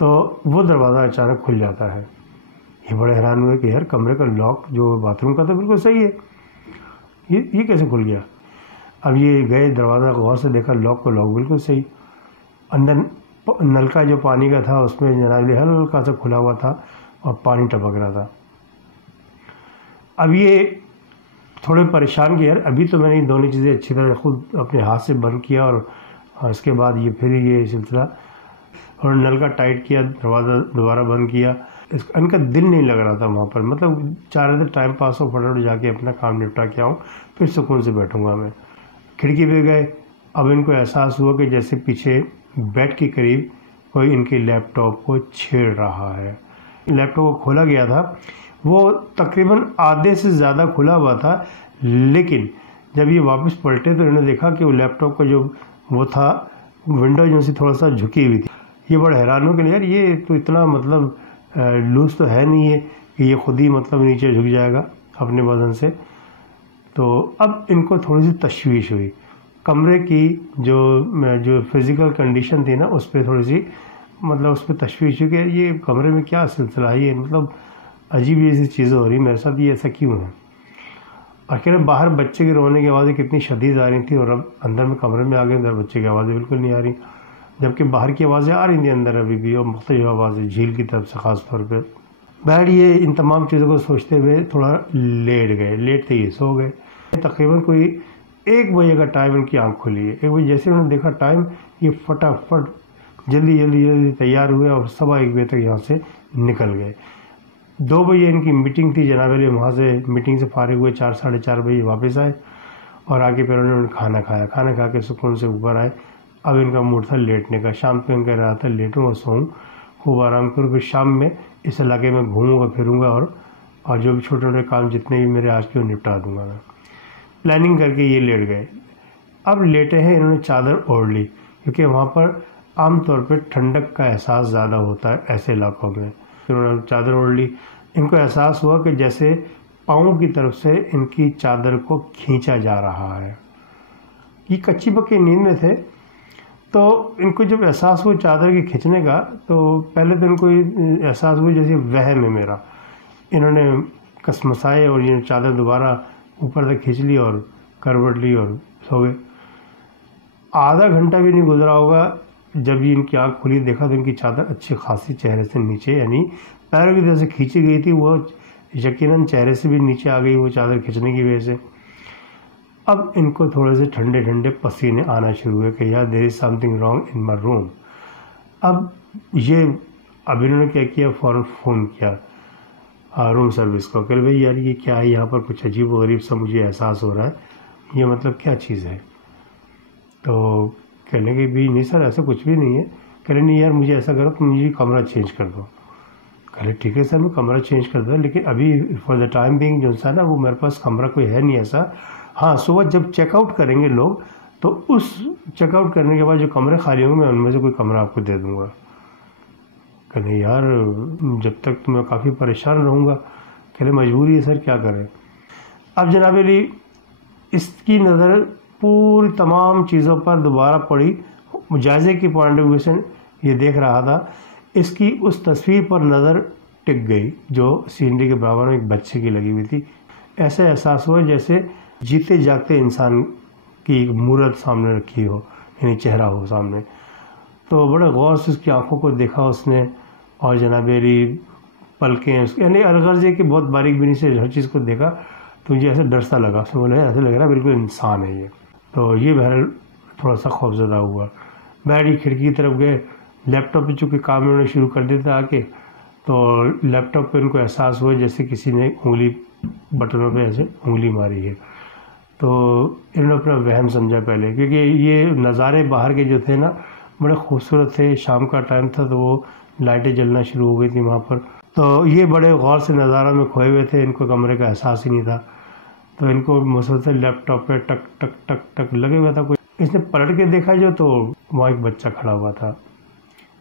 تو وہ دروازہ اچانک کھل جاتا ہے. یہ بڑے حیران ہوئے کہ یار کمرے کا لاک جو باتھ روم کا تھا بالکل صحیح ہے, یہ کیسے کھل گیا. اب یہ گئے دروازہ غور سے دیکھا, لاک بالکل صحیح. اندر نل کا جو پانی کا تھا اس میں جناب ہلکا سا کھلا ہوا تھا اور پانی ٹپک رہا تھا. اب یہ تھوڑے پریشان کہ یار ابھی تو میں نے دونوں چیزیں اچھی طرح خود اپنے ہاتھ سے بند کیا اور اس کے بعد یہ پھر یہ سلسلہ, اور نل کا ٹائٹ کیا, دروازہ دوبارہ بند کیا. ان کا دل نہیں لگ رہا تھا وہاں پر, مطلب چاہ رہے تھے ٹائم پاس ہو, فٹافٹ جا کے اپنا کام نپٹا کے آؤں, پھر سکون سے بیٹھوں گا میں. کھڑکی پہ گئے. اب ان کو احساس ہوا کہ جیسے پیچھے بیڈ کے قریب کوئی ان کے لیپ ٹاپ کو چھیڑ رہا ہے. لیپ ٹاپ کو کھولا گیا تھا, وہ تقریباً آدھے سے زیادہ کھلا ہوا تھا, لیکن جب یہ واپس پلٹے تو انہوں نے دیکھا کہ وہ لیپ ٹاپ کا جو وہ تھا ونڈو جو سی تھوڑا سا جھکی ہوئی تھی. یہ بڑے حیران ہو کہ یار یہ تو اتنا مطلب لوز تو ہے نہیں ہے کہ یہ خود ہی مطلب نیچے جھک جائے گا اپنے وزن سے. تو اب ان کو تھوڑی سی تشویش ہوئی, کمرے کی جو فزیکل کنڈیشن تھی نا اس پہ تھوڑی سی مطلب اس پہ تشویش ہوئی کہ یہ کمرے میں کیا سلسلہ ہے, یہ مطلب عجیب ایسی چیزیں ہو رہی میرے ساتھ, یہ ایسا کیوں ہے. اور کہہ رہے باہر بچے کے رونے کی آوازیں کتنی شدید آ رہی تھیں, اور اب اندر میں کمرے میں آ گئے, اندر بچے کی آوازیں بالکل نہیں آ رہی, جبکہ باہر کی آوازیں آ رہی تھیں اندر ابھی بھی, اور مختلف آوازیں جھیل کی طرف سے خاص طور پہ. بہر یہ ان تمام چیزوں کو سوچتے ہوئے تھوڑا لیٹتے ہی سو گئے. تقریباً کوئی 1 بجے کا ٹائم ان کی آنکھ کھلی ہے. 1 بجے جیسے انہوں نے دیکھا ٹائم, یہ فٹافٹ جلدی تیار ہوئے اور 1:15 بجے تک یہاں سے نکل گئے. 2 بجے ان کی میٹنگ تھی جناب علی, وہاں سے میٹنگ سے فارغ ہوئے, 4 ساڑھے 4 بجے واپس آئے اور آگے پھر انہوں نے کھانا کھا کے سکون سے اوپر آئے. اب ان کا موڈ تھا لیٹنے کا, شام کو ان کہہ رہا تھا لیٹوں اور سوؤں, خوب آرام کروں, پھر شام میں اس علاقے میں گھوموں گا پھروں گا اور جو بھی چھوٹے چھوٹے کام جتنے بھی میرے آج کے وہ نپٹا دوں گا میں. پلاننگ کر کے یہ لیٹ گئے. اب لیٹے ہیں, انہوں نے چادر اوڑھ لی کیونکہ وہاں پر عام طور پہ ٹھنڈک کا احساس زیادہ ہوتا ہے ایسے علاقوں میں. پھر انہوں نے چادر اوڑھ لی. ان کو احساس ہوا کہ جیسے پاؤں کی طرف سے ان کی چادر کو کھینچا جا رہا ہے. یہ کچی پکی نیند میں تھے, تو ان کو جب احساس ہوا چادر کے کھینچنے کا, تو پہلے تو ان کو احساس ہوا جیسے وہم ہے میرا. انہوں نے کسمسائے اور یہ چادر دوبارہ اوپر تک کھینچ لی اور کروٹ لی اور سو گئے. آدھا گھنٹہ بھی نہیں گزرا ہوگا جب یہ ان کی آنکھ کھلی, دیکھا تو ان کی چادر اچھی خاصی چہرے سے نیچے, یعنی پیروں کی طرف سے کھینچی گئی تھی, وہ یقیناً چہرے سے بھی نیچے آ گئی وہ چادر کھینچنے کی وجہ سے. اب ان کو تھوڑے سے ٹھنڈے پسینے آنا شروع ہوئے کہ یار دیر از سم تھنگ رانگ ان مائی روم. اب انہوں نے کیا کیا, فوراً فون کیا روم سروس کو کہ بھائی یار یہ کیا ہے, یہاں پر کچھ عجیب و غریب سا مجھے احساس ہو رہا ہے, یہ مطلب کیا چیز ہے. تو کہنے کہ بھی نہیں سر ایسا کچھ بھی نہیں ہے. کہنے نہیں یار مجھے ایسا کرو تو مجھے کمرہ چینج کر دو. کہنے ٹھیک ہے سر میں کمرہ چینج کر دوں, لیکن ابھی فار دا ٹائم بینگ جو سا نا وہ میرے پاس کمرہ کوئی ہے نہیں ایسا. ہاں صبح جب چیک آؤٹ کریں گے لوگ تو اس چیک آؤٹ کرنے کے بعد جو کمرے خالی ہوں گے میں ان میں سے کوئی کمرہ آپ کو دے دوں گا. کہنے یار جب تک تو میں کافی پریشان رہوں گا. کہنے مجبوری ہے سر کیا کریں. اب جناب علی اس کی نظر پوری تمام چیزوں پر دوبارہ پڑی, جائزے کی پوائنٹ آف ویو سے یہ دیکھ رہا تھا. اس کی اس تصویر پر نظر ٹک گئی جو سینری کے برابر میں ایک بچے کی لگی ہوئی تھی. ایسا احساس ہوا جیسے جیتے جاگتے انسان کی ایک مورت سامنے رکھی ہو, یعنی چہرہ ہو سامنے. تو بڑے غور سے اس کی آنکھوں کو دیکھا اس نے, اور جناب علی پلکیں اس یعنی الغرض ہے کہ بہت باریک بینی سے ہر چیز کو دیکھا تو مجھے ایسے ڈر سا لگا. اس نے بولا ایسے لگ رہا ہے بالکل انسان ہے یہ. تو یہ بہرحال تھوڑا سا خوفزدہ ہوا. بہرحال کھڑکی کی طرف گئے, لیپ ٹاپ پہ چونکہ کام انہوں نے شروع کر دیتے آ کے, تو لیپ ٹاپ پہ ان کو احساس ہوا جیسے کسی نے انگلی بٹنوں پہ ایسے انگلی ماری ہے. تو انہوں نے اپنا وہم سمجھا پہلے, کیونکہ یہ نظارے باہر کے جو تھے نا بڑے خوبصورت تھے. شام کا ٹائم تھا تو وہ لائٹیں جلنا شروع ہو گئی تھی وہاں پر. تو یہ بڑے غور سے نظاروں میں کھوئے ہوئے تھے, ان کو کمرے کا احساس ہی نہیں تھا. تو ان کو مسلسل لیپ ٹاپ پہ ٹک ٹک ٹک ٹک لگے ہوا تھا. کوئی اس نے پلٹ کے دیکھا جو, تو وہاں ایک بچہ کھڑا ہوا تھا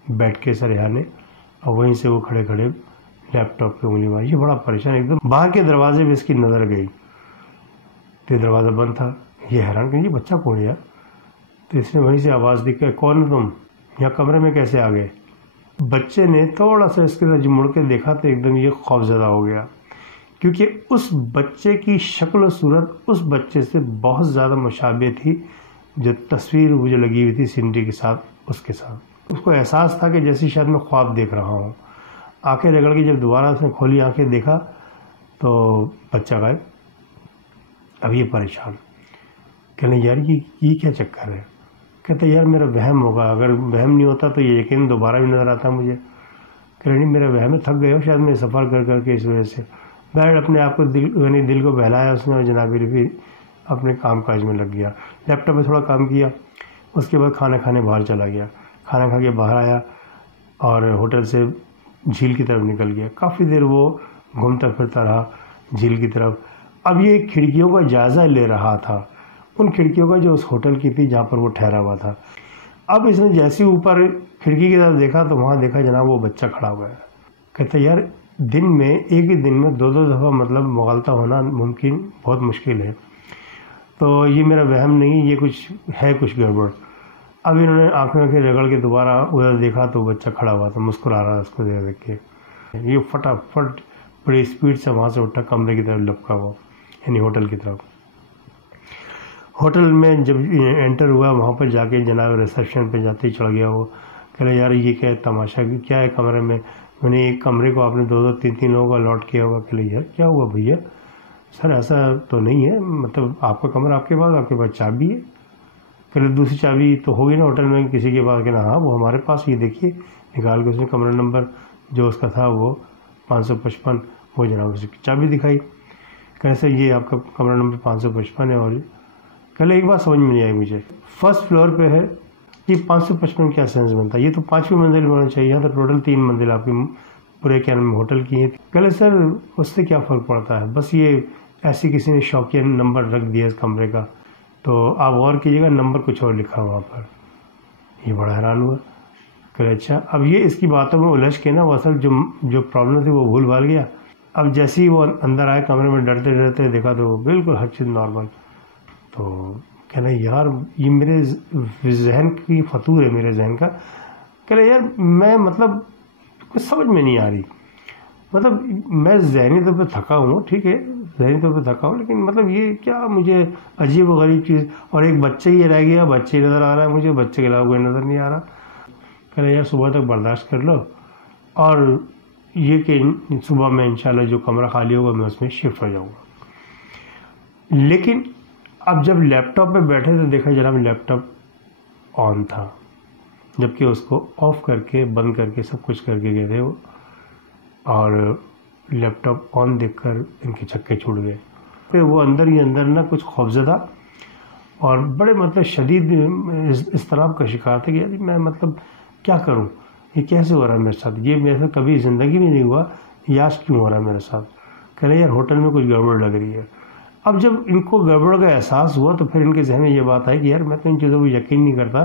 بیٹھ کے سرہانے, اور وہیں سے وہ کھڑے لیپ ٹاپ پہ انگلی ماری. یہ بڑا پریشان ایک دم. باہر کے دروازے میں اس کی نظر گئی تو دروازہ بند تھا. یہ حیران کہ یہ بچہ کون ہے. تو اس نے وہیں سے آواز دی کہ کون تم, یہاں کمرے میں کیسے آ گئے. بچے نے تھوڑا سا اس کے ساتھ مڑ کے دیکھا تو ایک دم یہ خوفزدہ ہو گیا، کیونکہ اس بچے کی شکل و صورت اس بچے سے بہت زیادہ مشابہ تھی جو تصویر وہ جو لگی ہوئی تھی سینری کے ساتھ، اس کے ساتھ اس کو احساس تھا کہ جیسے شاید میں خواب دیکھ رہا ہوں۔ آنکھیں رگڑ کے جب دوبارہ اس نے کھولی آنکھیں دیکھا تو بچہ غائب۔ اب یہ پریشان، کہنے یار یہ کیا چکر ہے؟ کہتے یار میرا وہم ہوگا، اگر وہم نہیں ہوتا تو یہ یقین دوبارہ بھی نظر آتا مجھے۔ کہنے نہیں میرا وہم ہے، تھک گئے ہو شاید میں سفر کر کر کے اس وجہ سے۔ بہر اپنے آپ کو دل کو بہلایا اس نے، اور جناب رفیع اپنے کام کاج میں لگ گیا۔ لیپ ٹاپ پہ تھوڑا کام کیا، اس کے بعد کھانا کھانے باہر چلا گیا۔ کھانا کھا کے باہر آیا اور ہوٹل سے جھیل کی طرف نکل گیا۔ کافی دیر وہ گھومتا پھرتا رہا جھیل کی طرف۔ اب یہ کھڑکیوں کا جائزہ لے رہا تھا، ان کھڑکیوں کا جو اس ہوٹل کی تھی جہاں پر وہ ٹھہرا ہوا تھا۔ اب اس نے جیسے اوپر کھڑکی کی طرف دیکھا تو وہاں دیکھا جناب وہ بچہ کھڑا ہوا ہے۔ کہتا یار دن میں ایک ہی دن میں دو دفعہ مطلب مغالطہ ہونا ممکن بہت مشکل ہے، تو یہ میرا وہم نہیں، یہ کچھ گڑبڑ۔ اب انہوں نے آنکھوں کے رگڑ کے دوبارہ ادھر دیکھا تو بچہ کھڑا ہوا تھا، مسکرا رہا اس کو دیکھ کے۔ یہ فٹافٹ بڑی اسپیڈ سے وہاں سے اٹھا کمرے کی طرف لپکا ہوا، یعنی ہوٹل کی طرف۔ ہوٹل میں جب انٹر ہوا وہاں پر جا کے جناب ریسیپشن پہ جاتے ہی چڑھ گیا وہ، کہہ رہے یار یہ کیا ہے تماشا، کیا ہے کمرے میں؟ میں نے ایک کمرے کو آپ نے دو تین لوگوں کو الاٹ کیا ہوگا۔ کہ یار کیا ہوا بھیا؟ سر ایسا تو نہیں ہے، مطلب آپ کا کمرہ آپ کے پاس چابی ہے؟ کہ دوسری چابی تو ہوگی نا ہوٹل میں کسی کے پاس؟ کہنا ہاں وہ ہمارے پاس، یہ دیکھیے نکال کے اس نے کمرہ نمبر جو اس کا تھا وہ 555 وہ جناب اس کی چابی دکھائی۔ کیسے یہ آپ کا کمرہ نمبر 555 ہے؟ اور کل ایک بات سمجھ میں نہیں آئی مجھے، فرسٹ فلور پہ ہے یہ 555 کیا سینس بنتا ہے؟ یہ تو 5ویں منزل میں ہونا چاہیے، یہاں تو ٹوٹل 3 منزل آپ کی پورے کیا نام ہوٹل کی ہیں۔ کہلے سر اس سے کیا فرق پڑتا ہے، بس یہ ایسی کسی نے شوقیہ نمبر رکھ دیا اس کمرے کا، تو آپ غور کیجیے گا نمبر کچھ اور لکھا وہاں پر۔ یہ بڑا حیران ہوا کہ اچھا، اب یہ اس کی باتوں میں الجھ کے نا وہ اصل جو پرابلم تھی وہ بھول بھال گیا۔ اب جیسے ہی وہ اندر آئے کمرے میں ڈرتے ڈرتے دیکھا تو بالکل ہر چیز نارمل۔ تو کہنا یار یہ میرے ذہن کی فطور ہے، میرے ذہن کا۔ کہنا یار میں مطلب کچھ سمجھ میں نہیں آ رہی، مطلب میں ذہنی طور پہ تھکا ہوں، ٹھیک ہے ذہنی طور پہ تھکا ہوں، لیکن مطلب یہ کیا مجھے عجیب و غریب چیز، اور ایک بچہ ہی رہ گیا، بچے نظر آ رہا ہے مجھے، بچے کے علاوہ کوئی نظر نہیں آ رہا۔ کہنا یار صبح تک برداشت کر لو، اور یہ کہ صبح میں انشاءاللہ جو کمرہ خالی ہوگا میں اس میں شفٹ ہو جاؤں گا۔ لیکن اب جب لیپ ٹاپ پہ بیٹھے تو دیکھا جناب لیپ ٹاپ آن تھا، جبکہ اس کو آف کر کے بند کر کے سب کچھ کر کے گئے تھے وہ، اور لیپ ٹاپ آن دیکھ کر ان کے چھکے چھوٹ گئے۔ پھر وہ اندر ہی اندر نہ کچھ خوفزدہ اور بڑے مطلب شدید اضطراب کا شکار تھے کہ یار میں مطلب کیا کروں، یہ کیسے ہو رہا ہے میرے ساتھ، یہ میرے ساتھ کبھی زندگی میں نہیں ہوا، یہ آج کیوں ہو رہا ہے میرے ساتھ۔ کہہ رہے یار ہوٹل میں کچھ گڑبڑ لگ رہی ہے۔ اب جب ان کو گڑبڑ کا احساس ہوا تو پھر ان کے ذہن میں یہ بات آئی کہ یار میں تو ان چیزوں کو یقین نہیں کرتا،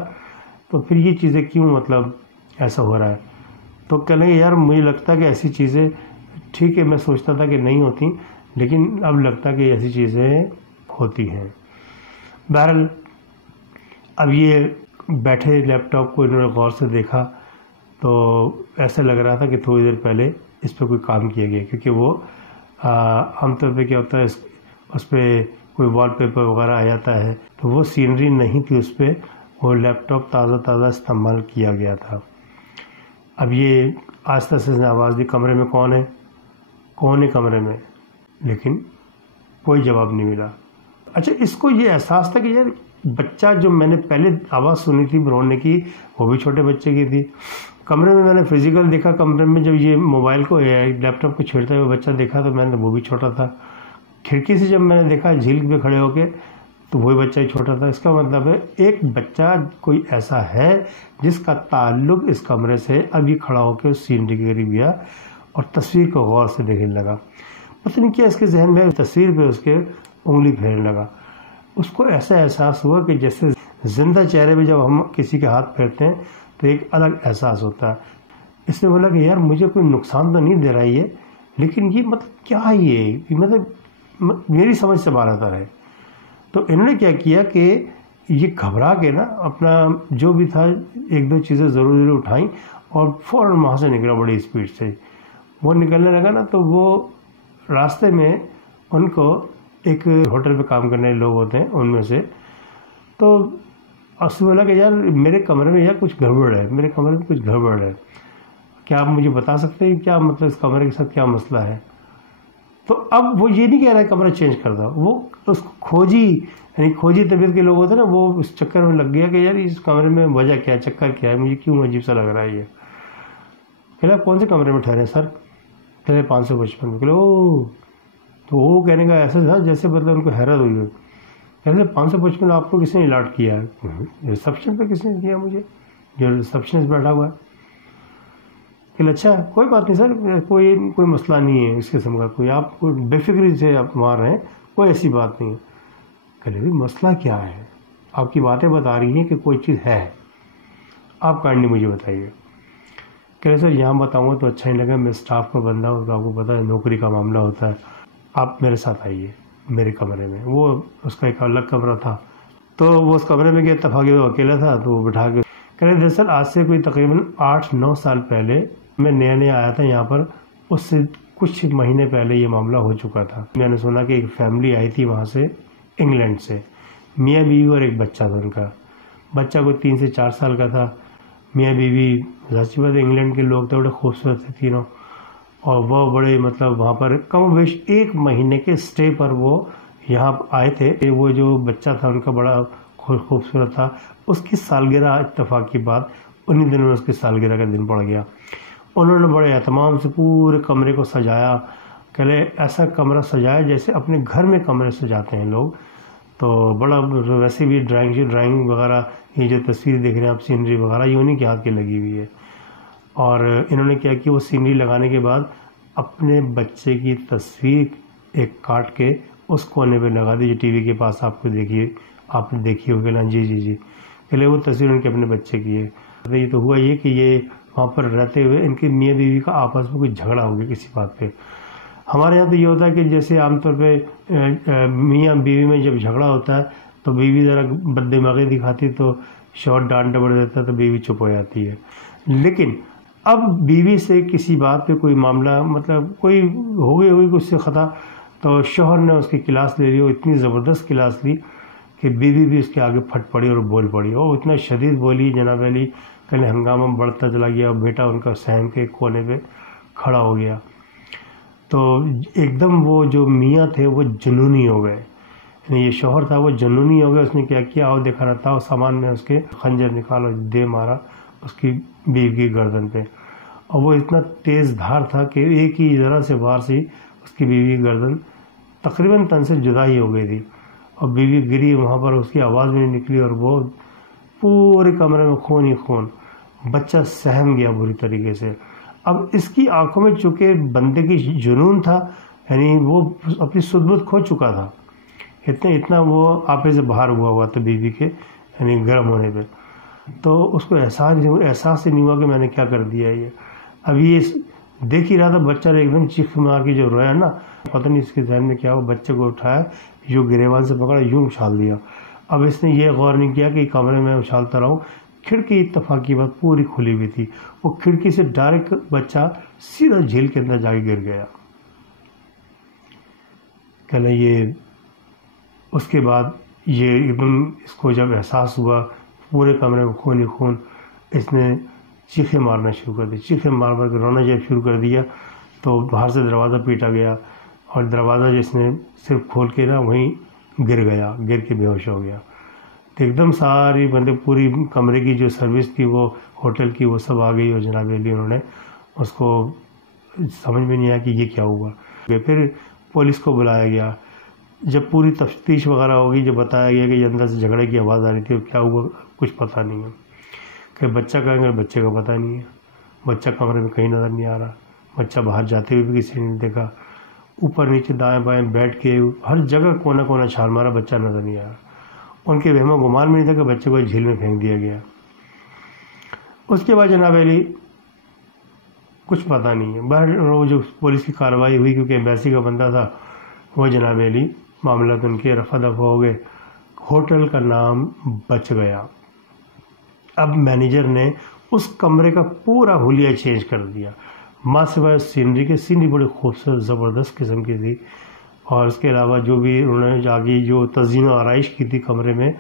تو پھر یہ چیزیں کیوں مطلب ایسا ہو رہا ہے۔ تو کہہ لیں یار مجھے لگتا ہے کہ ایسی چیزیں ٹھیک ہے، میں سوچتا تھا کہ نہیں ہوتی، لیکن اب لگتا ہے کہ ایسی چیزیں ہوتی ہیں۔ بہرحال اب یہ بیٹھے لیپ ٹاپ کو انہوں نے غور سے دیکھا تو ایسا لگ رہا تھا کہ تھوڑی دیر پہلے اس پہ کوئی کام کیا گیا، کیونکہ وہ عام طور پہ کیا ہوتا ہے اس پہ کوئی وال پیپر وغیرہ آ جاتا ہے، تو وہ سینری نہیں تھی اس پہ، وہ لیپ ٹاپ تازہ استعمال کیا گیا تھا۔ اب یہ آہستہ سے اس نے آواز دی کمرے میں کون ہے کمرے میں، لیکن کوئی جواب نہیں ملا۔ اچھا اس کو یہ احساس تھا کہ یار بچہ جو میں نے پہلے آواز سنی تھی رونے کی وہ بھی چھوٹے بچے کی تھی، کمرے میں نے فزیکل دیکھا، کمرے میں جب یہ موبائل کو لیپ ٹاپ کو چھیڑتے ہوئے بچہ دیکھا تو میں نے وہ بھی چھوٹا تھا، کھڑکی سے جب میں نے دیکھا جھیل پہ کھڑے ہو کے تو وہی بچہ ہی چھوٹا تھا۔ اس کا مطلب ہے ایک بچہ کوئی ایسا ہے جس کا تعلق اس کمرے سے، اب یہ کھڑا ہو کے اس سینری کے قریب گیا اور تصویر کو غور سے دیکھنے لگا۔ پتہ نہیں کیا اس کے ذہن میں تصویر پہ اس کے انگلی پھیرنے لگا۔ اس کو ایسا احساس ہوا کہ جیسے زندہ چہرے پہ جب ہم کسی کے ہاتھ پھیرتے ہیں تو ایک الگ احساس ہوتا ہے۔ اس نے بولا کہ یار مجھے کوئی نقصان تو نہیں دے رہا یہ، لیکن یہ مطلب کیا ہے یہ مطلب میری سمجھ سے باہر آتا ہے۔ تو انہوں نے کیا کیا کہ یہ گھبرا کے نا اپنا جو بھی تھا ایک دو چیزیں ضرور اٹھائیں اور فوراً وہاں سے نکلا بڑی اسپیڈ سے. وہ نکلنے لگا نا تو وہ راستے میں ان کو ایک ہوٹل پہ کام کرنے لوگ ہوتے ہیں ان میں سے، تو اس سے بولا کہ یار میرے کمرے میں یار کچھ گڑبڑ ہے، میرے کمرے میں کچھ گڑبڑ ہے، کیا آپ مجھے بتا سکتے ہیں کیا مطلب اس کمرے کے ساتھ کیا مسئلہ ہے؟ تو اب وہ یہ نہیں کہہ رہا ہے کمرہ چینج کر دو، وہ اس کھوجی یعنی کھوجی طبیعت کے لوگ ہوتے ہیں نا، وہ اس چکر میں لگ گیا کہ یار اس کمرے میں وجہ کیا ہے، چکر کیا ہے، مجھے کیوں عجیب سا لگ رہا ہے یہ. کہ آپ کون سے کمرے میں ٹھہرے سر؟ کہ 555 میں. کہ او تو وہ کہنے کا ایسا تھا جیسے مطلب ان کو حیرت ہوئی ہے. کہتے 555 آپ کو کس نے الاٹ کیا ہے؟ ریسپشن پہ کس نے کیا مجھے، جو ریسپشنسٹ بیٹھا ہوا ہے. کہ اچھا کوئی بات نہیں سر، کوئی مسئلہ نہیں ہے اس قسم کا، کوئی آپ کو بے فکری سے آپ وہاں رہیں، کوئی ایسی بات نہیں ہے. کہ مسئلہ کیا ہے؟ آپ کی باتیں بتا رہی ہیں کہ کوئی چیز ہے، آپ کائنڈلی مجھے بتائیے. کہ سر یہاں بتاؤں گا تو اچھا نہیں لگا، میں اسٹاف کا بندہ ہوں تو آپ کو پتہ ہے نوکری کا معاملہ ہوتا ہے، آپ میرے ساتھ آئیے میرے کمرے میں. وہ اس کا ایک الگ کمرہ تھا، تو وہ اس کمرے میں گیا، اتفاقی وہ اکیلا تھا تو وہ بٹھا کے کہہ رہے دراصل آج سے کوئی تقریباً 8-9 سال پہلے میں نیا آیا تھا یہاں پر، اس سے کچھ مہینے پہلے یہ معاملہ ہو چکا تھا. میں نے سنا کہ ایک فیملی آئی تھی وہاں سے انگلینڈ سے، میاں بیوی اور ایک بچہ تھا ان کا. بچہ کوئی 3 سے 4 سال کا تھا. میاں بیوی ظاہر بات انگلینڈ کے لوگ تھے، بڑے خوبصورت تھے تینوں، اور وہ بڑے مطلب وہاں پر کم و بیش 1 مہینے کے سٹے پر وہ یہاں آئے تھے. وہ جو بچہ تھا ان کا بڑا خوبصورت تھا. اس کی سالگرہ اتفاق کی بات انہی دنوں میں اس کی سالگرہ کا دن پڑ گیا. انہوں نے بڑے اہتمام سے پورے کمرے کو سجایا. کہلے ایسا کمرہ سجایا جیسے اپنے گھر میں کمرے سجاتے ہیں لوگ. تو بڑا ویسے بھی ڈرائنگ وغیرہ، یہ جو تصویر دیکھ رہے ہیں آپ سینری وغیرہ، یہ انہیں کے ہاتھ کی لگی ہوئی ہے. اور انہوں نے کیا کہ وہ سینری لگانے کے بعد اپنے بچے کی تصویر ایک کاٹ کے اس کونے پہ لگا دی جو ٹی وی کے پاس آپ نے دیکھی ہوگی نا. جی پہلے وہ تصویر ان کے اپنے بچے کی ہے. یہ تو ہوا یہ کہ یہ وہاں پر رہتے ہوئے ان کے میاں بیوی کا آپس میں کوئی جھگڑا ہو گیا کسی بات پہ. ہمارے یہاں تو یہ ہوتا ہے کہ جیسے عام طور پہ میاں بیوی میں جب جھگڑا ہوتا ہے تو بیوی ذرا بد دماغی دکھاتی تو شوہر ڈانٹ ڈپٹ دیتا ہے تو بیوی چپ ہو جاتی ہے. لیکن اب بیوی سے کسی بات پہ کوئی معاملہ مطلب کوئی ہوئی کچھ سے خطا، تو شوہر نے اس کی کلاس لے لی، اور اتنی زبردست کلاس لی کہ بیوی بھی اس کے آگے پھٹ پڑی اور بول پڑی، اور اتنا شدید بولی جناب علی کہ ہنگامہ بڑھتا چلا گیا. اور بیٹا ان کا سہن کے کونے پہ کھڑا ہو گیا. تو ایک دم وہ جو میاں تھے وہ جنونی ہو گئے، یعنی یہ شوہر تھا وہ جنونی ہو گیا. اس نے کیا اور دیکھا نہ تھا، اور سامان میں اس کے خنجر نکالا، دے مارا اس کی بیوی کی گردن پہ. اور وہ اتنا تیز دھار تھا کہ ایک ہی ذرا سے وار سے اس کی بیوی کی گردن تقریباً تن سے جدا ہی ہو گئی تھی. اور بیوی گری وہاں پر، اس کی آواز بھی نہیں نکلی، اور وہ پورے کمرے میں خون ہی خون. بچہ سہم گیا بری طریقے سے. اب اس کی آنکھوں میں چونکہ بندے کی جنون تھا، یعنی وہ اپنی سدبت کھو چکا تھا، اتنا وہ آپے سے باہر ہوا تھا بیوی کے یعنی گرم ہونے پہ. تو اس کو احساس ہی نہیں ہوا کہ میں نے کیا کر دیا یہ. اب یہ دیکھ ہی رہا تھا، بچہ نے ایک دم چیخ مار کے جو رویا نا، پتہ نہیں اس کے ذہن میں کیا ہوا، بچے کو اٹھایا، یوں گریبان سے پکڑا، یوں اچھال دیا. اب اس نے یہ غور نہیں کیا کہ کمرے میں اچھالتا رہوں. کھڑکی اتفاق کی بات پوری کھلی ہوئی تھی، وہ کھڑکی سے ڈائریکٹ بچہ سیدھا جھیل کے اندر جا کے گر گیا. کہنا یہ اس کے بعد یہ ایک دم اس کو جب احساس ہوا پورے کمرے میں خون ہی خون، اس نے چیخیں مارنا شروع کر دی. چیخیں مار کے رونا جب شروع کر دیا تو باہر سے دروازہ پیٹا گیا، اور دروازہ جس نے صرف کھول کے نا وہیں گر کے بے ہوش ہو گیا. تو ایک دم ساری بندے پوری کمرے کی جو سروس تھی وہ ہوٹل کی وہ سب آ گئی، اور جناب علی انہوں نے اس کو سمجھ میں نہیں آیا کہ یہ کیا ہوا. پھر پولیس کو بلایا گیا. جب پوری تفتیش وغیرہ ہوگی، جب بتایا گیا کہ یہ اندر سے جھگڑے کی آواز آ رہی تھی، کیا ہوا کچھ پتہ نہیں ہے. کہ بچہ کہیں گے، بچے کا پتہ نہیں ہے، بچہ کمرے میں کہیں نظر نہیں آ رہا، بچہ باہر جاتے ہوئے بھی کسی نے نہیں دیکھا. اوپر نیچے دائیں بائیں بیٹھ کے ہر جگہ کونا کونا چھال مارا، بچہ نظر نہیں آیا. ان کے وہم و گمان میں نہیں تھا کہ بچے کو جھیل میں پھینک دیا گیا. اس کے بعد جناب علی کچھ پتہ نہیں ہے. باہر وہ جو پولیس کی کارروائی ہوئی، کیونکہ ایمبیسی کا بندہ تھا، وہ جناب علی معاملات ان کے رفع دفع ہو گئے. ہوٹل کا نام بچ گیا. اب مینیجر نے اس کمرے کا پورا حلیہ چینج کر دیا، ماں سوائے سینری کے. سینری بڑی خوبصورت زبردست قسم کی تھی، اور اس کے علاوہ جو بھی انہوں نے آگے جو تزئین و آرائش کی تھی کمرے میں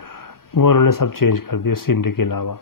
وہ انہوں نے سب چینج کر دیا سینری کے علاوہ.